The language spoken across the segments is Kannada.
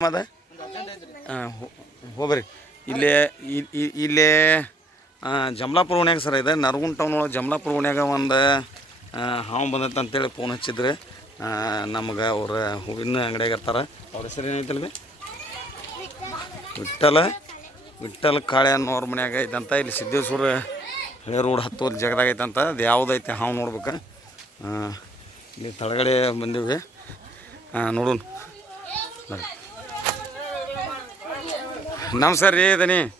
ಅದ ಹೋಗ್ರಿ ಇಲ್ಲೇ ಇಲ್ಲೇ ಜಮಲಾಪುರ ಓಣ್ಯಾಗ ಸರ್ ಇದೆ ನರಗುಂದ ಟೌನ್ ಒಳಗೆ ಜಮಲಾಪುರ ಓಣ್ಯಾಗ ಒಂದು ಹಾವು ಬಂದೈತೆ ಅಂತೇಳಿ ಫೋನ್ ಹಚ್ಚಿದ್ರೆ ನಮ್ಗೆ ಅವ್ರ ಹೂವಿನ ಅಂಗಡಿಯಾಗ ಇರ್ತಾರೆ ಅವ್ರ ಹೆಸರು ಏನೈತಲ್ಲ ಬಿ ವಿಠ್ಠಲ ಕಾಳೆ ಅನ್ನೋರ ಮನ್ಯಾಗ ಐತಂತ ಇಲ್ಲಿ ಸಿದ್ದೇಶ್ವರ ಹಳೆ ರೋಡ್ ಹತ್ತುವರೆ ಜಾಗದಾಗ ಐತಂತ ಅದು ಯಾವುದೈತೆ ಹಾವು ನೋಡ್ಬೇಕು ಇಲ್ಲಿ ತಳಗಡೆ ಬಂದೀವಿ ನೋಡೋಣ ನಮಸ್ಕಾರ ರೀ ಇದನಿ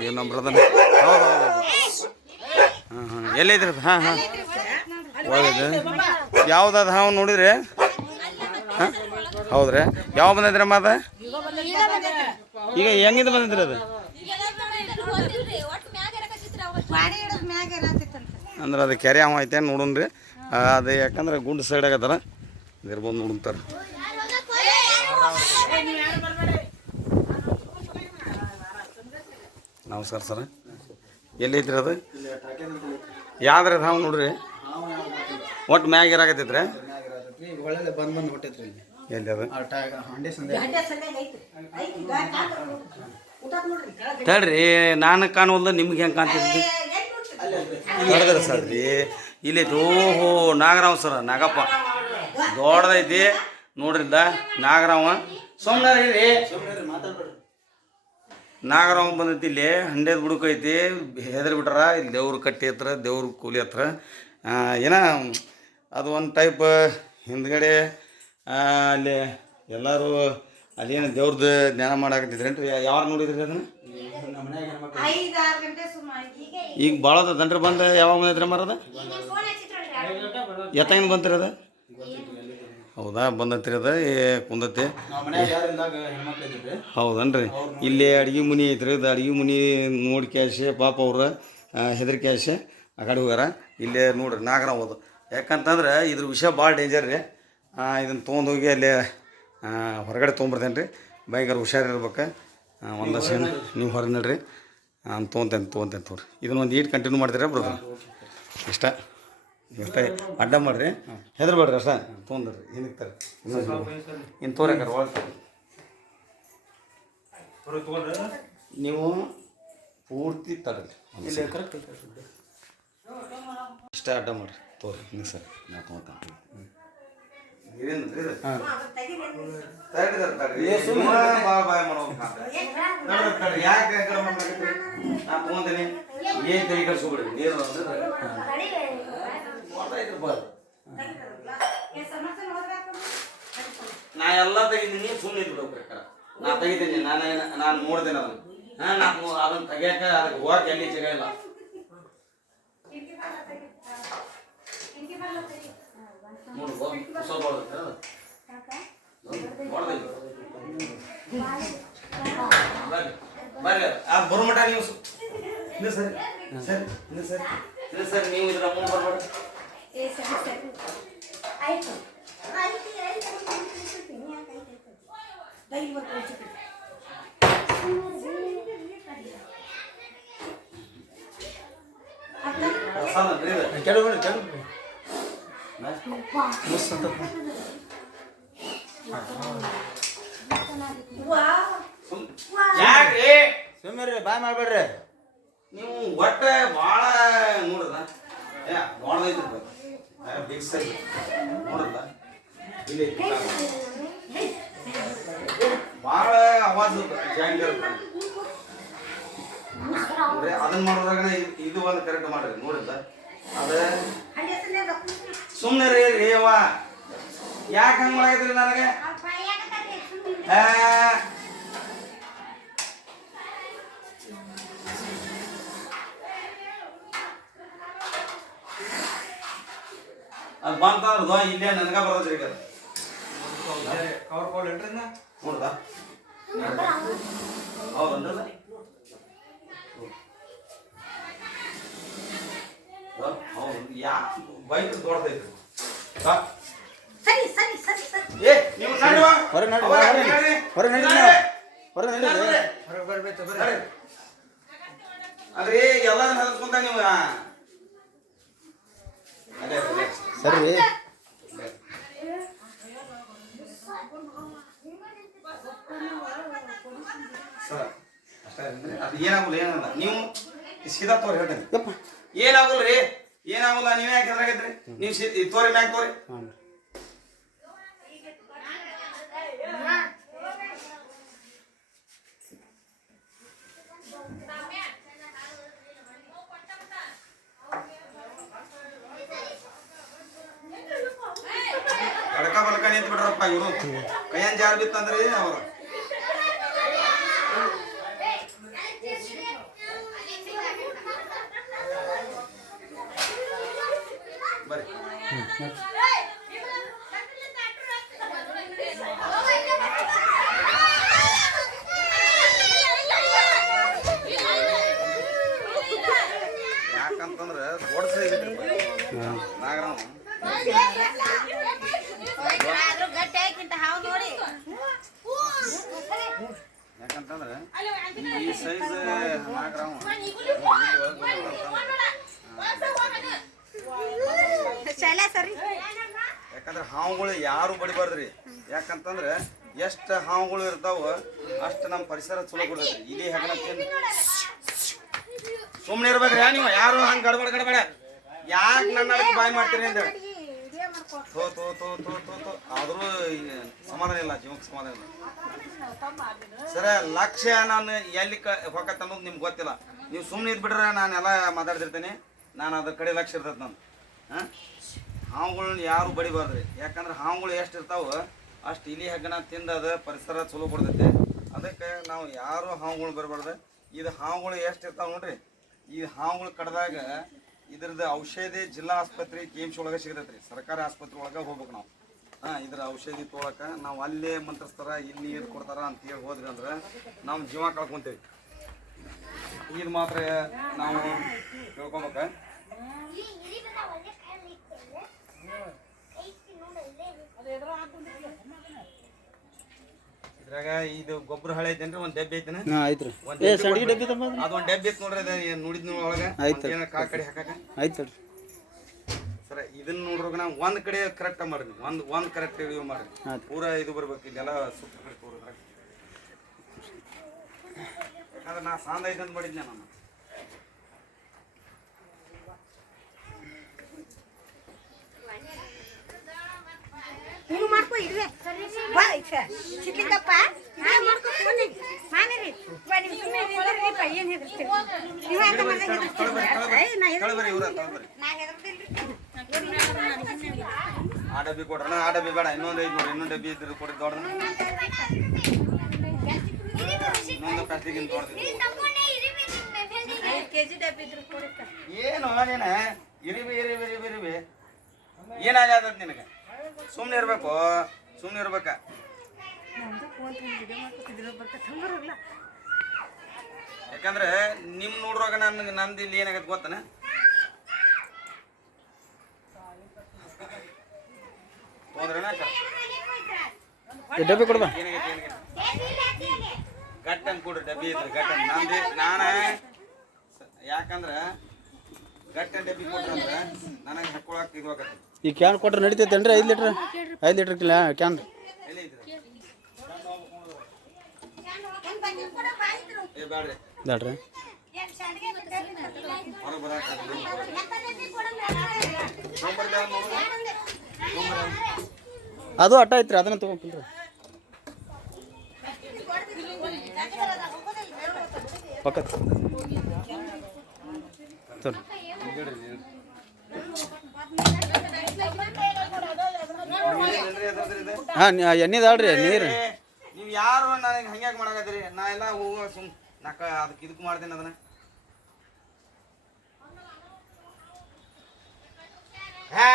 ಏನು ನಮ್ಮ ಬ್ರದರ್ ಹೌದು ಹೌದು ಎಲ್ಲೈತ್ರಿ ಅದು ಒಳ್ಳೇದು ಯಾವ್ದು ಹಾವು ನೋಡಿದ್ರಿ ಹಾಂ ಹೌದ್ರಿ ಯಾವ ಬಂದೈತ್ರಿ ಅಮ್ಮ ಅದು ಈಗ ಹೆಂಗಿಂದ ಬಂದೈತ್ರಿ ಅದು ಅಂದ್ರೆ ಅದು ಕೆರೆ ಹಾವು ಐತೆ ನೋಡೋಣ ರೀ ಅದು ಯಾಕಂದ್ರೆ ಗುಂಡು ಸೈಡ್ ಆಗತ್ತಲ್ಲ ಇರ್ಬೋದು ನೋಡ್ತಾರೆ ನಮಸ್ಕಾರ ಸರ್ ಎಲ್ಲೈತ್ರಿ ಅದು ಯಾವ್ದ್ರ ಅದು ಹಾವು ನೋಡ್ರಿ ಒಟ್ಟು ಮ್ಯಾಗ ಇರಾಕತ್ತೈತ್ರಿ ಬಂದು ಹೊಟ್ಟೈತ್ರಿ ಎಲ್ಲಿ ಅದು ತಡ್ರಿ ನಾನು ಕಾಣುವಲ್ಲ ನಿಮ್ಗೆ ಹೆಂಗೆ ಕಾಣ್ತಿದ್ರಿ ನೋಡಿದ್ರೆ ಸರ್ ರೀ ಇಲ್ಲಿ ಓಹೋ ನಾಗರಾವ್ ಸರ ನಾಗಪ್ಪ ದೊಡ್ಡದೈತಿ ನೋಡ್ರಿದ್ದ ನಾಗರಾವ ಸೋಮನಾರ ರೀ ನಾಗರಾವ್ ಬಂದೈತಿ ಇಲ್ಲಿ ಹಂಡೇದು ಬುಡಕೈತಿ ಹೆದರಿ ಬಿಟ್ರ ಇಲ್ಲಿ ದೇವ್ರ ಕಟ್ಟಿ ಹತ್ರ ದೇವ್ರ ಕೂಲಿ ಹತ್ರ ಏನೋ ಅದು ಒಂದು ಟೈಪ್ ಹಿಂದ್ಗಡೆ ಅಲ್ಲಿ ಎಲ್ಲರೂ ಅದೇನು ದೇವ್ರದ್ದು ಜ್ಞಾನ ಮಾಡಾಕತ್ತಿದ್ರಿ ಅಂತ ಯಾರು ನೋಡಿದ್ರಿ ಅದನ್ನು ಈಗ ಭಾಳ ದಂಡ್ರಿ ಬಂದು ಯಾವಾಗ ಬಂದೈತ್ರಿ ಮರದ ಎತ್ತಾಗಿಂದ ಬಂತಿರಿ ಅದು ಹೌದಾ ಬಂದತ್ರಿ ಅದ ಕುಂದತಿ ಹೌದನ್ರಿ ಇಲ್ಲಿ ಅಡ್ಗೆ ಮುನಿ ಐತ್ರಿ ಅದು ಅಡ್ಗೆ ಮುನಿ ನೋಡಿ ಕ್ಯಾಶೆ ಪಾಪ ಅವ್ರು ಹೆದರಿ ಕ್ಯಾಶೆ ಆ ಕಡೆ ಹೋಗ್ಯಾರ ಇಲ್ಲೇ ನೋಡ್ರಿ ನಾಗರಾವ್ ಅದು ಯಾಕಂತಂದ್ರೆ ಇದ್ರ ವಿಷಯ ಭಾಳ ಡೇಂಜರ್ ರೀ ಇದನ್ನು ತೊಗೊಂಡೋಗಿ ಅಲ್ಲಿ ಹೊರಗಡೆ ತೊಗೊಂಬರ್ತೇನೆ ರೀ ಭಯಂಕರ ಹುಷಾರಿರ್ಬೇಕು ಒಂದಷ್ಟು ನೀವು ಹೊರಗೆ ನಡ್ರಿ ತೊಗೊಂತೇನೆ ತೋರಿ ಇದನ್ನೊಂದು ಈಟ್ ಕಂಟಿನ್ಯೂ ಮಾಡ್ತೀರಾ ಬ್ರದರ್ ಇಷ್ಟ ಅಡ್ಡ ಮಾಡ್ರಿ ಹೆದರ್ಬೇಡ್ರಿ ಅಷ್ಟ ತೊಗೊಂಡ್ರಿ ಹಿಂದಿಕ್ತಾರೆ ಇನ್ನು ತೋರಕ್ಕಾರ ನೀವು ಪೂರ್ತಿ ತಡ್ರಿ ಇಷ್ಟ ಅಡ್ಡ ಮಾಡ್ರಿ ತೋರಿ ಹಿಂಗೆ ಸರ್ ನಾವು ತೊಗೊಳ್ತೀನಿ ಯಾಕೆ ನಾ ತೊಗೊಂತೀನಿ ಏನು ತೆಗಿ ಕಳ್ಸ್ಕೊಬಿಡ್ರಿ ನೀರು ನಾ ಎಲ್ಲ ತೆಗಿತೀನಿ ಸುಮ್ಮನೆ ಬಿಡ್ಬೇಕು ನಾ ತೆಗಿತೀನಿ ನಾನು ನೋಡ್ತೇನೆ ಅದನ್ನು ಅದನ್ನು ತೆಗಿಯಾಕ ಅದಕ್ಕೆ ಹೋಗಕ್ಕೆ ಎಲ್ಲಿ ಜಾಗ ಇಲ್ಲ ಬರ್ರಿ ಅದು ಬರುಮಟ ನೀವು ಇಲ್ಲ ಸರಿ ಸರಿ ಇಲ್ಲ ಸರಿ ಇಲ್ಲ ಸರ್ ನೀವು ಇದ್ರ ಮುಂದೆ ಬರ್ಬೇಡ ಯಾಕ್ರಿ ಸುಮ್ಮನೆ ಬಾಯ್ ಮಾಡ್ಬೇಡ್ರಿ ನೀವು ಒಟ್ಟೆ ಭಾಳ ನೋಡ್ರದ ನೋಡ್ದೈತಿ ಬಿಗ್ ಸೈಜ್ ನೋಡ್ರಲ್ಲ ಇಲ್ಲಿ ಭಾಳ ಆವಾಜ್ ಜಾಂಗ್ ಅದನ್ನ ಮಾಡೋದ್ರಾಗ ಇದು ಒಂದು ಕರೆಕ್ಟ್ ಮಾಡ್ರಿ ನೋಡಿದ್ದ ಅದ ಸುಮ್ಮನೆ ರೀ ಅವ ಯಾಕೆ ಹಂಗೆ ಮಾಡಾಕತ್ರಿ ನನಗೆ ಅದು ಬಂತಂದ್ರದು ಇಲ್ಲೇ ನನಗ ಬರೋದ್ರಿ ಅದು ಕವರ್ ಕಾಲ್ ಎಂಟ್ರಿ ನೋಡ್ದ ಹೌದಲ್ಲ ಹೌದು ಯಾ ಬೈಕ್ ದೊಡ್ಡದೈತಿ ಏ ನೀವು ಅದ್ರಿ ಎಲ್ಲಾರು ಹಲ್ಸ್ಕೊಂತ ನೀವು ಸರಿ ಸರ್ ಅಷ್ಟೇ ಅದು ಏನಾಗಲ್ಲ ಏನಲ್ಲ ನೀವು ಸೀದಾ ತೋರಿ ಹೇಳ್ತೇನೆ ಏನಾಗಲ್ಲ ರೀ ಏನಾಗಲ್ಲ ನೀವೇ ಯಾಕೆ ಹೆದ್ರಾಗೈತ್ರಿ ನೀವು ತೋರಿ ಮ್ಯಾಗ ತೋರಿ ಬಡಕ ಬಲಕ ನಿಂತು ಬಿಡ್ರಪ್ಪ ಇವರು ಕೈಯನ್ ಜಾರ್ ಬಿತ್ತಂದ್ರಿ ಅವರು ಬರ್ರಿ ಯಾಕಂತಂದ್ರೆ ದೊಡ್ಡ ಸೈಜ್ ನಾಗರಾವ್ ಯಾಕಂತಂದ್ರೆ ಈ ಸೈಜ್ ನಾಗರಾವ್ ಯಾಕಂದ್ರೆ ಹಾವುಗಳು ಯಾರು ಬಡಿಬಾರ್ದ್ರಿ ಯಾಕಂತಂದ್ರೆ ಎಷ್ಟು ಹಾವುಗಳು ಇರ್ತಾವ ಅಷ್ಟು ನಮ್ಮ ಪರಿಸರ ಚಲೋ ಕೊಡ್ತೈತಿ ಇಲ್ಲಿ ಹೆಗಣ ಸುಮ್ಮನೆ ಇರ್ಬೇಕ್ರಿ ನೀವು ಯಾರು ಹಂಗೆ ಗಡಬಡ ಯಾಕೆ ನನ್ನ ಅದಕ್ಕೆ ಬಾಯ್ ಮಾಡ್ತೀರಿ ಅಂತ ತೋ ತೋ ತೋ ತೋ ತೋ ತೋ ಆದರೂ ಸಮಾಧಾನ ಇಲ್ಲ ಜೀವಕ್ಕೆ ಸಮಾಧಾನ ಇಲ್ಲ ಸರ ಲಕ್ಷ್ಯ ನಾನು ಎಲ್ಲಿ ಹೋಗತ್ತೆ ಅನ್ನೋದು ನಿಮ್ಗೆ ಗೊತ್ತಿಲ್ಲ ನೀವು ಸುಮ್ಮನೆ ಇದ್ಬಿಟ್ರೆ ನಾನೆಲ್ಲ ಮಾತಾಡ್ತಿರ್ತೇನೆ ನಾನು ಅದ್ರ ಕಡೆ ಲಕ್ಷ್ಯ ಇರ್ತೈತೆ ನಾನು ಹಾಂ ಹಾವುಗಳನ್ನ ಯಾರು ಬಡಿಬಾರ್ದ್ರಿ ಯಾಕಂದ್ರೆ ಹಾವುಗಳು ಎಷ್ಟು ಇರ್ತಾವ ಅಷ್ಟು ಇಲಿ ಹೆಗ್ಗಣ ತಿಂದದ ಪರಿಸರ ಚಲೋ ಕೊಡ್ತೈತೆ ಅದಕ್ಕೆ ನಾವು ಯಾರು ಹಾವುಗಳು ಬರಬಾರ್ದು ಇದು ಹಾವುಗಳು ಎಷ್ಟು ಇರ್ತಾವ ನೋಡ್ರಿ ಈ ಹಾವುಗಳು ಕಡ್ದಾಗ ಇದ್ರದ್ದು ಔಷಧಿ ಜಿಲ್ಲಾ ಆಸ್ಪತ್ರೆ KMC ಒಳಗೆ ಸಿಗತೈತೆ ರೀ ಸರ್ಕಾರಿ ಆಸ್ಪತ್ರೆ ಒಳಗೆ ಹೋಗ್ಬೇಕು ನಾವು ಇದ್ರ ಔಷಧಿ ತೊಗೊಳಕ್ಕೆ ನಾವು ಅಲ್ಲೇ ಮಂತ್ರಿಸ್ತಾರ ಇಲ್ಲಿ ಇದು ಕೊಡ್ತಾರ ಅಂತೇಳಿ ಹೋದ್ರಿ ಅಂದ್ರೆ ನಾವು ಜೀವ ಕಳ್ಕೊಂತೇವೆ ಇದು ಮಾತ್ರ ನಾವು ತಿಳ್ಕೊಬೇಕ ಇದ್ರಾಗ ಇದು ಗೊಬ್ಬರ ಹಳೆ ಐತೇನ್ರಿ ಒಂದ್ ಡಬ್ಬಿ ಐತೇನ ಐತ್ರಿ ಅದೊಂದ್ ಡಬ್ಬಿ ಐತ್ ನೋಡ್ರಿ ನೋಡಿದ್ ಒಳಗ ಕಾಲ್ ಕಡೆ ಹಾಕಾಕ ಆಯ್ತು ಸರ ಇದನ್ನ ನೋಡ್ರಾಗ ನಾವು ಒಂದ್ ಕಡೆ ಕರೆಕ್ಟ್ ಮಾಡ್ರಿ ಒಂದ್ ಕರೆಕ್ಟ್ ಇಳಿಯೋ ಮಾಡ್ರಿ ಪೂರಾ ಇದು ಬರ್ಬೇಕು ಇಲ್ಲೆಲ್ಲ ಸುತ್ತ ಕಡೆ ತೋರಿದ್ರ ಯಾಕಂದ್ರೆ ನಾ ಸಾಂದ ಐತಂತ ಮಾಡಿದ್ನೆ ನಾನು ನೀನು ಮಾಡ್ಕೊ ಇಲ್ವೇ ಚಿಟ್ಲಿಕ್ಕಪ್ಪ ಮಾಡ್ಕೊ ಮಾನೇರಿ ನೀವು ಸುಮ್ಮನೆ ನಿಂತಿರ್ರಿಪ್ಪ ಏನು ಹೆದರ್ತೀರಿ ನೀವು ಅಂತ ನಾ ಹೆದರ್ತಿಲ್ರಿ ಆ ಡಬ್ಬಿ ಕೊಡ್ರಣ ಆ ಡಬ್ಬಿ ಬೇಡ ಇನ್ನೊಂದು ಐದು ನೋಡಿ ಇನ್ನೊಂದು ಡಬ್ಬಿ ಇದ್ರೆ ಕೊಡಿ ದೊಡ್ಡ ಇನ್ನೊಂದು ಪ್ಲಾಸ್ಟಿಕ್ ಇಂದ ದೊಡ್ಡದು kg ಡಬ್ಬಿ ಇದ್ರು ಕೊಡುತ್ತ ಏನು ನೀನ ಇರಿಬಿ ಏನಾಗ್ಯದ ನಿನಗೆ ಸುಮ್ಮನೆ ಇರ್ಬೇಕು ಸುಮ್ಮನೆ ಇರ್ಬೇಕ ಯಾಕಂದ್ರೆ ನಿಮ್ ನೋಡ್ರುವಾಗ ನಂದು ಇಲ್ಲಿ ಏನಾಗತ್ತೆ ಗೊತ್ತನ ತೊಂದ್ರೆನ ಡಬ್ಬಿ ಕೊಡ್ಬಾ ಗಟ್ಟ ಅಂತ ಕೊಡ್ರಿ ಡಬ್ಬಿ ಇದ್ರಿ ಗಟ್ಟ ನಂದು ನಾನ ಯಾಕಂದ್ರೆ ಗಟ್ಟ ಡಬ್ಬಿ ಕೊಟ್ರಂದ್ರೆ ನನಗೆ ಹಾಕೊಳಕ್ ಇದು ಆಗತ್ತೆ ಈ ಕ್ಯಾನ್ ಕೊಟ್ರೆ ನಡಿತೈತೇನ್ರಿ 5 ಲೀಟ್ರ್ ಕ್ಯಾನ್ ಎಲ್ಲಿ ಐತ್ರಿ ಏ ಬ್ಯಾಡ್ರಿ ಬ್ಯಾಡ್ರಿ ಹೊರಗೆ ಬರಾಕ ಅದು ಅಟ್ಟ ಐತ್ರಿ ಅದನ್ನ ತಗೊಂಡ್ರಿ ಪಕ್ಕತ್ ಸರಿ ಹಾಂ ಎಣ್ಣೆದಾಳ್ರಿ ನೀರು ನೀವು ಯಾರು ನನಗೆ ಹಂಗ್ಯಾಕೆ ಮಾಡಾಕತ್ತೀರಿ ನಾ ಎಲ್ಲ ಹೋಗೋ ಅದಕ್ಕೆ ಇದಕ್ಕೆ ಮಾಡ್ತೇನೆ ಅದನ್ನ ಹಾ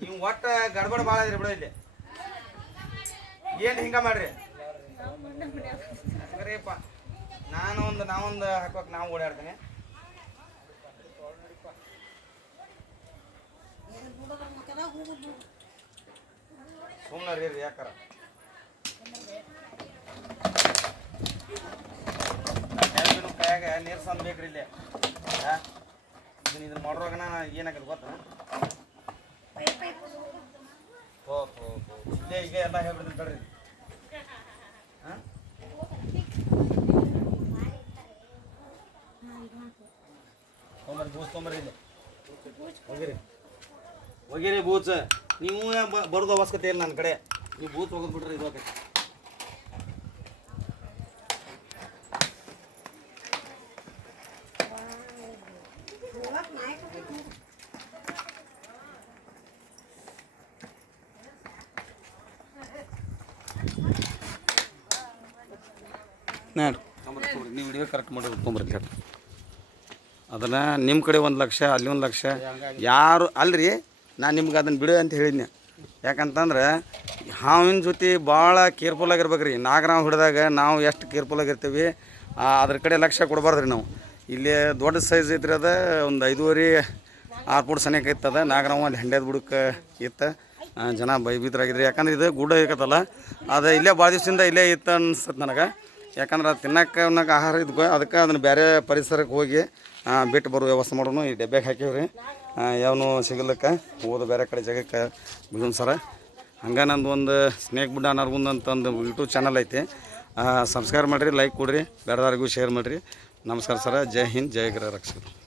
ನೀವು ಒಟ್ಟು ಗಡ್ಬಡ ಭಾಳ ಅದ್ರಿ ಬಿಡ ಇಲ್ಲಿ ಏನು ಹಿಂಗ ಮಾಡ್ರಿ ಸರಿಯಪ್ಪ ನಾವೊಂದು ಹಾಕೋಕೆ ನಾವು ಓಡಾಡ್ತೇನೆ ಸುಮ್ಮನೆ ರೀ ಯಾಕಾರ ಕೈಯಾಗ ನೀರು ಸಂದ್ ಬೇಕ್ರಿ ಇಲ್ಲಿ ಇದನ್ನ ಮಾಡೋವಾಗ ಏನಾಗತ್ತೆ ಗೊತ್ತಾ ಇಲ್ಲೇ ಈಗ ಎಲ್ಲ ಹೇಳ್ಬಿಡ್ತೀನಿ ತಡ್ರಿ ಹಾಂ ತೊಂಬರಿ ಇಲ್ಲ ಒಗಿರಿ ಬೂಚ್ ನೀವು ಬರೋದು ಅವಶ್ಯಕತೆ ಇಲ್ಲ ನನ್ನ ಕಡೆ ನೀವು ಬೂತ್ ಹೋಗೋದು ಬಿಟ್ರೆ ಇದು ಆಗೈತೆ ನೀವು ವಿಡಿಯೋ ಕರೆಕ್ಟ್ ಮಾಡೋದು ತೊಂಬರಿ ಅದನ್ನು ನಿಮ್ಮ ಕಡೆ 1 ಲಕ್ಷ ಅಲ್ಲಿ 1 ಲಕ್ಷ ಯಾರು ಅಲ್ರಿ ನಾನು ನಿಮ್ಗೆ ಅದನ್ನು ಬಿಡು ಅಂತ ಹೇಳಿದ್ನೆ ಯಾಕಂತಂದ್ರೆ ಹಾವಿನ ಜೊತೆ ಭಾಳ ಕೇರ್ಫುಲ್ಲಾಗಿರ್ಬೇಕು ರೀ ನಾಗರಾವ್ ಹಿಡಿದಾಗ ನಾವು ಎಷ್ಟು ಕೇರ್ಫುಲ್ಲಾಗಿರ್ತೀವಿ ಅದ್ರ ಕಡೆ ಲಕ್ಷ್ಯ ಕೊಡಬಾರ್ದು ರೀ ನಾವು ಇಲ್ಲಿ ದೊಡ್ಡ ಸೈಜ್ ಐತ್ರಿ ಅದ ಒಂದು 5.5 6 ಫುಟ್ ಸನಿಯಕ್ಕೆ ಇತ್ತದ ನಾಗರಾವ್ ಅಲ್ಲಿ ಹೆಂಡ್ಯದ ಬುಡಕ್ಕೆ ಇತ್ತು ಜನ ಭಯಭೀತರಾಗಿದ್ರಿ ಯಾಕಂದ್ರೆ ಇದು ಗುಡ್ಡ ಇಕ್ಕತ್ತಲ್ಲ ಅದು ಇಲ್ಲೇ ಭಾಳ ದಿವಸದಿಂದ ಇಲ್ಲೇ ಇತ್ತು ಅನ್ಸುತ್ತೆ ನನಗೆ ಯಾಕಂದ್ರೆ ಅದು ತಿನ್ನಕ್ಕೆ ಆಹಾರ ಇದ್ಕೋ ಅದಕ್ಕೆ ಅದನ್ನು ಬೇರೆ ಪರಿಸರಕ್ಕೆ ಹೋಗಿ ಬಿಟ್ಟು ಬರೋ ವ್ಯವಸ್ಥೆ ಮಾಡೋನು ಈ ಡಬ್ಬ್ಯಾಗ ಹಾಕೀವ್ರಿ ಯಾವನು ಸಿಗಲಕ್ಕೆ ಹೋದ ಬೇರೆ ಕಡೆ ಜಾಗಕ್ಕೆ ಬಿಡೋಣ ಸರ ಹಂಗೆ ನಂದು ಒಂದು ಸ್ನೇಕ್ ಬುಡ್ಡ ನರ್ಗುಂದ್ ಅಂತ ಒಂದು ಯೂಟ್ಯೂಬ್ ಚಾನಲ್ ಐತಿ ಸಬ್ಸ್ಕ್ರೈಬ್ ಮಾಡಿರಿ ಲೈಕ್ ಕೊಡಿರಿ ಬೇರೆದವ್ರಿಗೂ ಶೇರ್ ಮಾಡಿರಿ ನಮಸ್ಕಾರ ಸರ ಜೈ ಹಿಂದ್ ಜೈ ಗೃಹ ರಕ್ಷಕ